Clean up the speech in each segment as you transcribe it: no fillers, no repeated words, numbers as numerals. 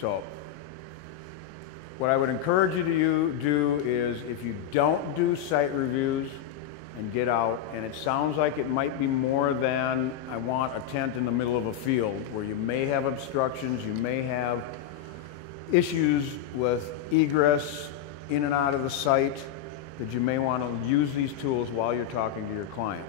So what I would encourage you to do is, if you don't do site reviews and get out, and it sounds like it might be more than I want a tent in the middle of a field where you may have obstructions, you may have issues with egress in and out of the site, that you may want to use these tools while you're talking to your client.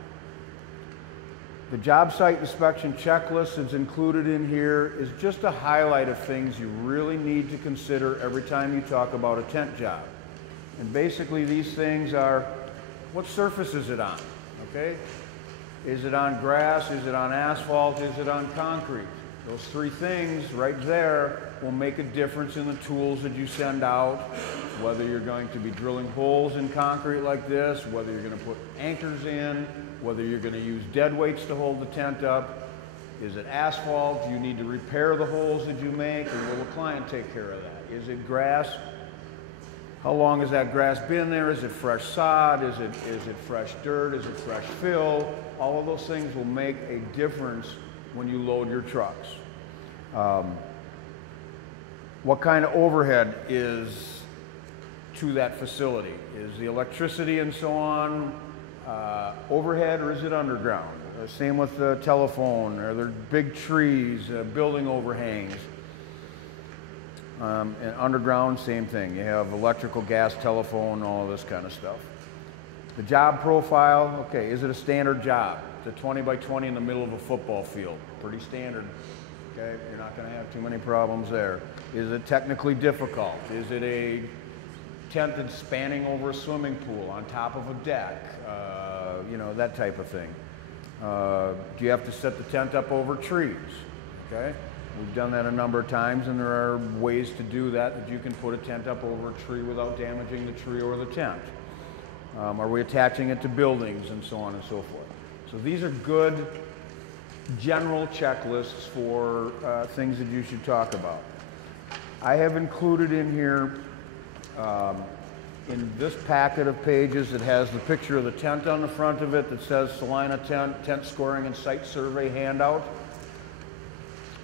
The job site inspection checklist that's included in here is just a highlight of things you really need to consider every time you talk about a tent job. And basically these things are, what surface is it on, okay? Is it on grass, is it on asphalt, is it on concrete? Those three things right there will make a difference in the tools that you send out, whether you're going to be drilling holes in concrete like this, whether you're going to put anchors in, whether you're going to use dead weights to hold the tent up. Is it asphalt? Do you need to repair the holes that you make, or will the client take care of that? Is it grass? How long has that grass been there? Is it fresh sod? Is it fresh dirt? Is it fresh fill? All of those things will make a difference when you load your trucks. What kind of overhead is to that facility? Is the electricity and so on overhead, or is it underground? Same with the telephone. Are there big trees, building overhangs? And underground, same thing. You have electrical, gas, telephone, all of this kind of stuff. The job profile, okay, is it a standard job? It's a 20 by 20 in the middle of a football field. Pretty standard, okay? You're not going to have too many problems there. Is it technically difficult? Is it a tent that's spanning over a swimming pool on top of a deck? You know, that type of thing. Do you have to set the tent up over trees? Okay? We've done that a number of times, and there are ways to do that, that you can put a tent up over a tree without damaging the tree or the tent. Are we attaching it to buildings, and so on and so forth? So these are good general checklists for things that you should talk about. I have included in here, in this packet of pages, it has the picture of the tent on the front of it that says Celina tent scoring and site survey handout.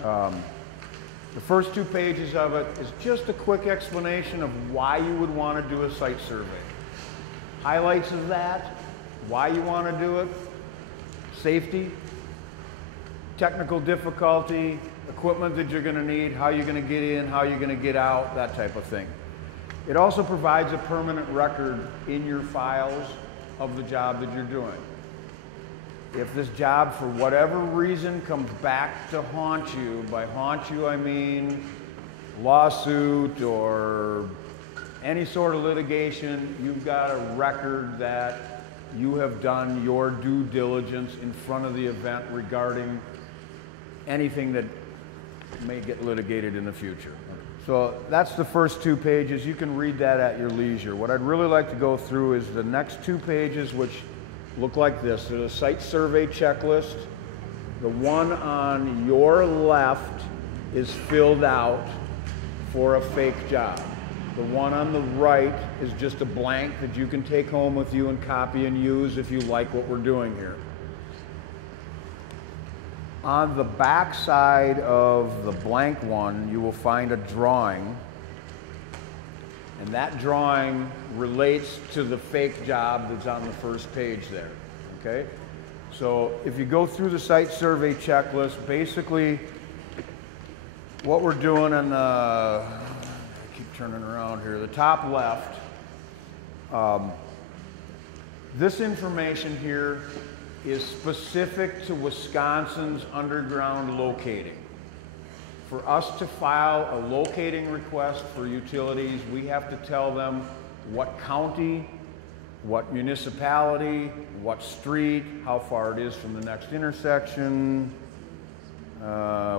The first 2 pages of it is just a quick explanation of why you would want to do a site survey. Highlights of that, why you want to do it, safety, technical difficulty, equipment that you're going to need, how you're going to get in, how you're going to get out, that type of thing. It also provides a permanent record in your files of the job that you're doing. If this job, for whatever reason, comes back to haunt you, by haunt you I mean lawsuit or any sort of litigation, you've got a record that you have done your due diligence in front of the event regarding anything that may get litigated in the future. So that's the first 2 pages. You can read that at your leisure. What I'd really like to go through is the next 2 pages, which look like this. There's a site survey checklist. The one on your left is filled out for a fake job. The one on the right is just a blank that you can take home with you and copy and use if you like what we're doing here. On the back side of the blank one, you will find a drawing, and that drawing relates to the fake job that's on the first page there, okay? So if you go through the site survey checklist, basically what we're doing on the, I keep turning around here, the top left, this information here is specific to Wisconsin's underground locating. For us to file a locating request for utilities, we have to tell them what county, what municipality, what street, how far it is from the next intersection,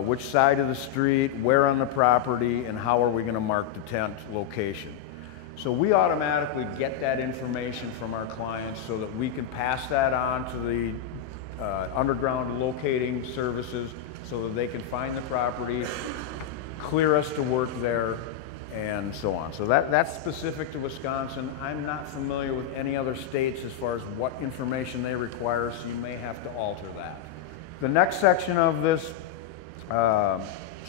which side of the street, where on the property, and how are we going to mark the tent location. So we automatically get that information from our clients so that we can pass that on to the underground locating services so that they can find the property, clear us to work there, and so on. So that's specific to Wisconsin. I'm not familiar with any other states as far as what information they require, so you may have to alter that. The next section of this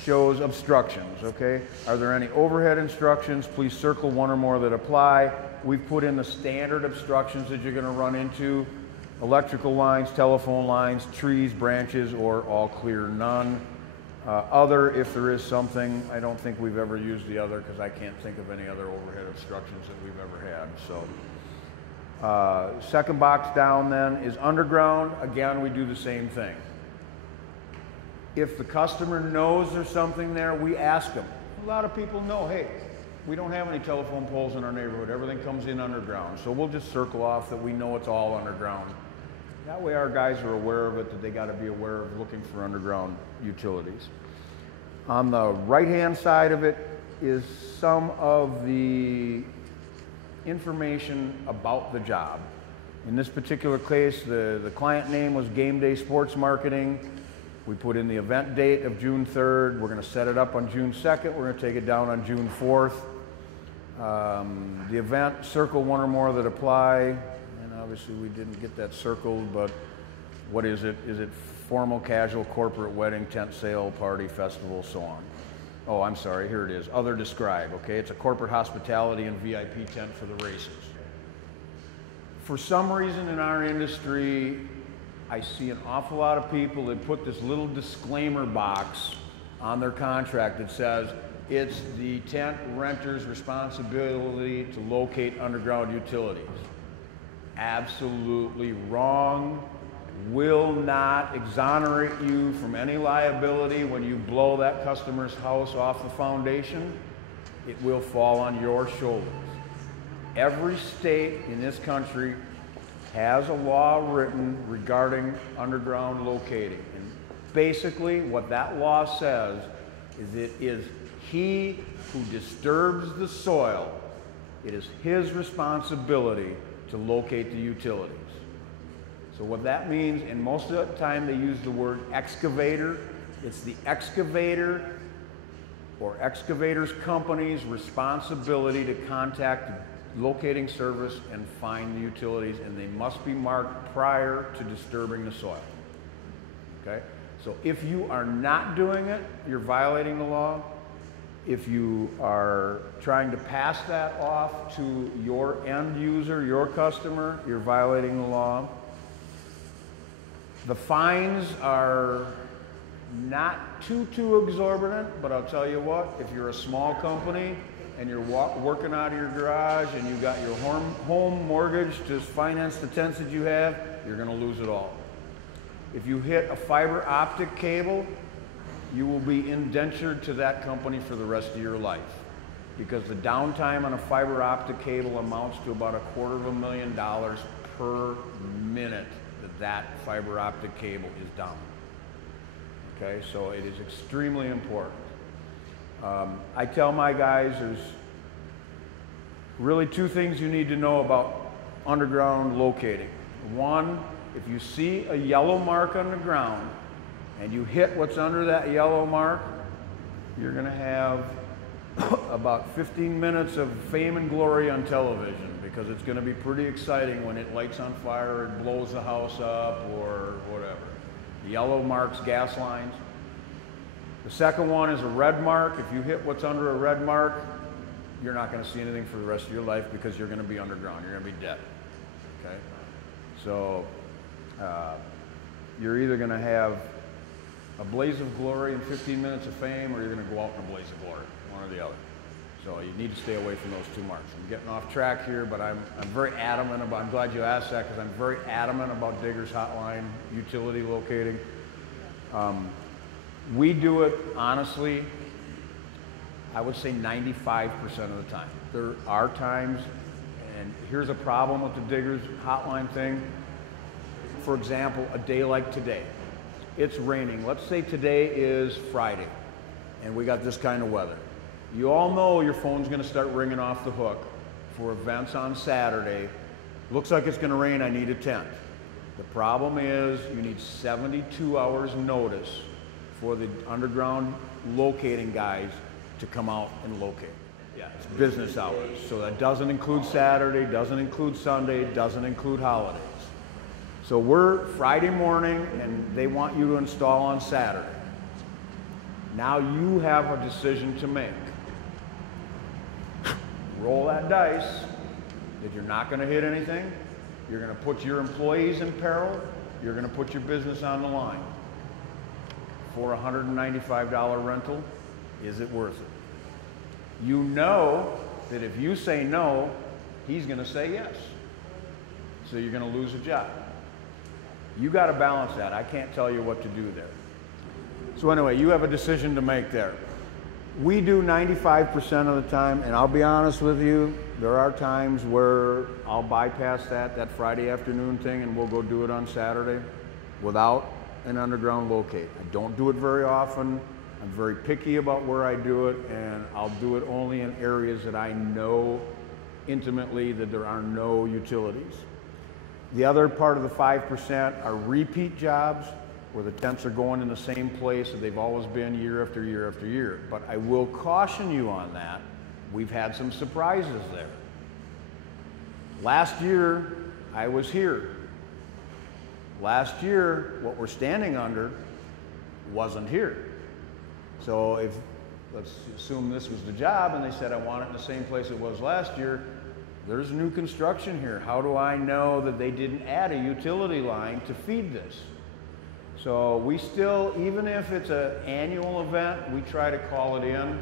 shows obstructions, okay? Are there any overhead instructions? Please circle one or more that apply. We've put in the standard obstructions that you're gonna run into: electrical lines, telephone lines, trees, branches, or all clear, none. Other, if there is something, I don't think we've ever used the other because I can't think of any other overhead obstructions that we've ever had. So, second box down then is underground. Again, we do the same thing. If the customer knows there's something there, we ask them. A lot of people know, hey, we don't have any telephone poles in our neighborhood. Everything comes in underground. So we'll just circle off that we know it's all underground. That way our guys are aware of it, that they got to be aware of looking for underground utilities. On the right-hand side of it is some of the information about the job. In this particular case, the client name was Game Day Sports Marketing. We put in the event date of June 3rd. We're going to set it up on June 2nd. We're going to take it down on June 4th. The event, circle one or more that apply. Obviously, we didn't get that circled, but what is it? Is it formal, casual, corporate, wedding, tent sale, party, festival, so on? Oh, I'm sorry, here it is. Other describe, okay? It's a corporate hospitality and VIP tent for the races. For some reason in our industry, I see an awful lot of people that put this little disclaimer box on their contract that says, it's the tent renter's responsibility to locate underground utilities. Absolutely wrong. Will not exonerate you from any liability when you blow that customer's house off the foundation. It will fall on your shoulders. Every state in this country has a law written regarding underground locating. And basically what that law says is it is he who disturbs the soil, it is his responsibility to locate the utilities. So what that means, and most of the time they use the word excavator, it's the excavator or excavator's company's responsibility to contact the locating service and find the utilities, and they must be marked prior to disturbing the soil. Okay? So if you are not doing it, you're violating the law. If you are trying to pass that off to your end user, your customer, you're violating the law. The fines are not too exorbitant, but I'll tell you what, if you're a small company and you're working out of your garage and you got your home mortgage to finance the tents that you have, you're going to lose it all. If you hit a fiber optic cable, you will be indentured to that company for the rest of your life, because the downtime on a fiber optic cable amounts to about $250,000 per minute that fiber optic cable is down. Okay, so it is extremely important. I tell my guys there's really two things you need to know about underground locating. One, if you see a yellow mark on the ground and you hit what's under that yellow mark, you're going to have about 15 minutes of fame and glory on television, because it's going to be pretty exciting when it lights on fire, it blows the house up, or whatever. The yellow marks gas lines. The second one is a red mark. If you hit what's under a red mark, you're not going to see anything for the rest of your life, because you're going to be underground. You're going to be dead. Okay? So you're either going to have a blaze of glory and 15 minutes of fame, or you're going to go out in a blaze of glory, one or the other. So you need to stay away from those two marks. I'm getting off track here, but I'm very adamant about, I'm glad you asked that, because I'm very adamant about Digger's Hotline utility locating. We do it, honestly, I would say 95% of the time. There are times, and here's a problem with the Digger's Hotline thing. For example, a day like today. It's raining. Let's say today is Friday, and we got this kind of weather. You all know your phone's going to start ringing off the hook for events on Saturday. Looks like it's going to rain, I need a tent. The problem is you need 72 hours notice for the underground locating guys to come out and locate. Yeah, it's business hours. So that doesn't include Saturday, doesn't include Sunday, doesn't include holidays. So we're Friday morning and they want you to install on Saturday. Now you have a decision to make. Roll that dice that you're not going to hit anything. You're going to put your employees in peril. You're going to put your business on the line. For a $195 rental, is it worth it? You know that if you say no, he's going to say yes. So you're going to lose a job. You got to balance that. I can't tell you what to do there. So anyway, you have a decision to make there. We do 95% of the time, and I'll be honest with you, there are times where I'll bypass that Friday afternoon thing, and we'll go do it on Saturday without an underground locate. I don't do it very often. I'm very picky about where I do it, and I'll do it only in areas that I know intimately that there are no utilities. The other part of the 5% are repeat jobs where the tents are going in the same place that they've always been year after year after year. But I will caution you on that. We've had some surprises there. Last year, I was here. Last year, what we're standing under wasn't here. So if, let's assume this was the job and they said, I want it in the same place it was last year, there's new construction here. How do I know that they didn't add a utility line to feed this? So we still, even if it's an annual event, we try to call it in.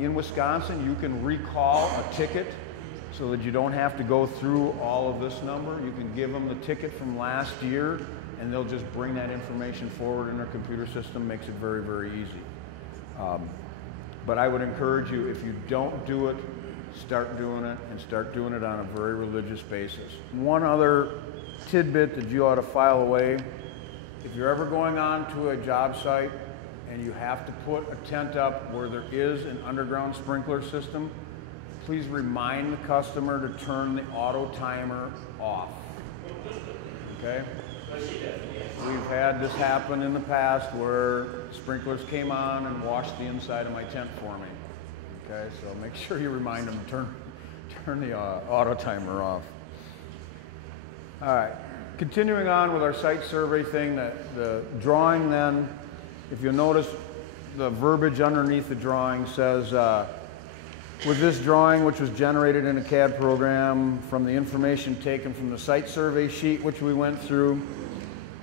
In Wisconsin, you can recall a ticket so that you don't have to go through all of this number. You can give them the ticket from last year and they'll just bring that information forward in their computer system. Makes it very, very easy. But I would encourage you, if you don't do it, start doing it, and start doing it on a very religious basis. One other tidbit that you ought to file away: if you're ever going on to a job site and you have to put a tent up where there is an underground sprinkler system, please remind the customer to turn the auto timer off. Okay? We've had this happen in the past where sprinklers came on and washed the inside of my tent for me. Okay, so make sure you remind them to turn the auto timer off. All right. Continuing on with our site survey thing, the drawing then, if you'll notice, the verbiage underneath the drawing says, with this drawing, which was generated in a CAD program from the information taken from the site survey sheet, which we went through,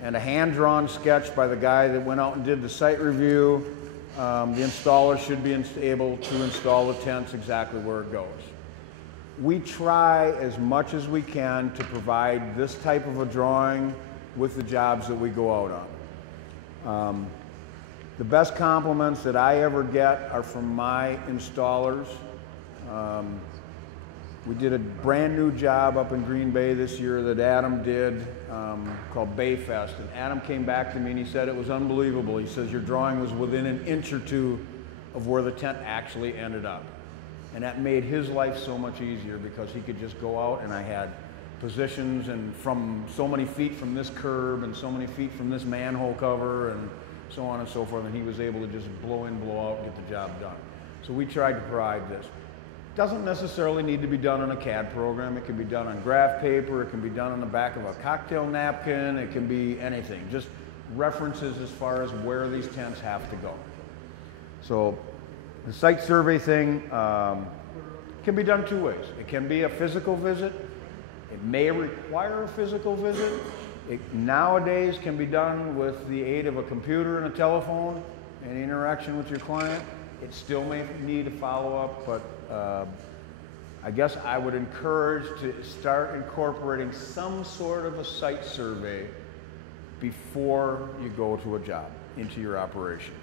and a hand-drawn sketch by the guy that went out and did the site review, the installer should be able to install the tents exactly where it goes. We try as much as we can to provide this type of a drawing with the jobs that we go out on. The best compliments that I ever get are from my installers. We did a brand new job up in Green Bay this year that Adam did called Bayfest, and Adam came back to me and he said it was unbelievable. He says your drawing was within an inch or two of where the tent actually ended up. And that made his life so much easier because he could just go out, and I had positions and from so many feet from this curb and so many feet from this manhole cover and so on and so forth, and he was able to just blow in, blow out, and get the job done. So we tried to provide this. Doesn't necessarily need to be done on a CAD program. It can be done on graph paper. It can be done on the back of a cocktail napkin. It can be anything. Just references as far as where these tents have to go. So the site survey thing can be done two ways. It can be a physical visit. It may require a physical visit. It nowadays can be done with the aid of a computer and a telephone and interaction with your client. It still may need a follow-up, but I guess I would encourage to start incorporating some sort of a site survey before you go to a job into your operation.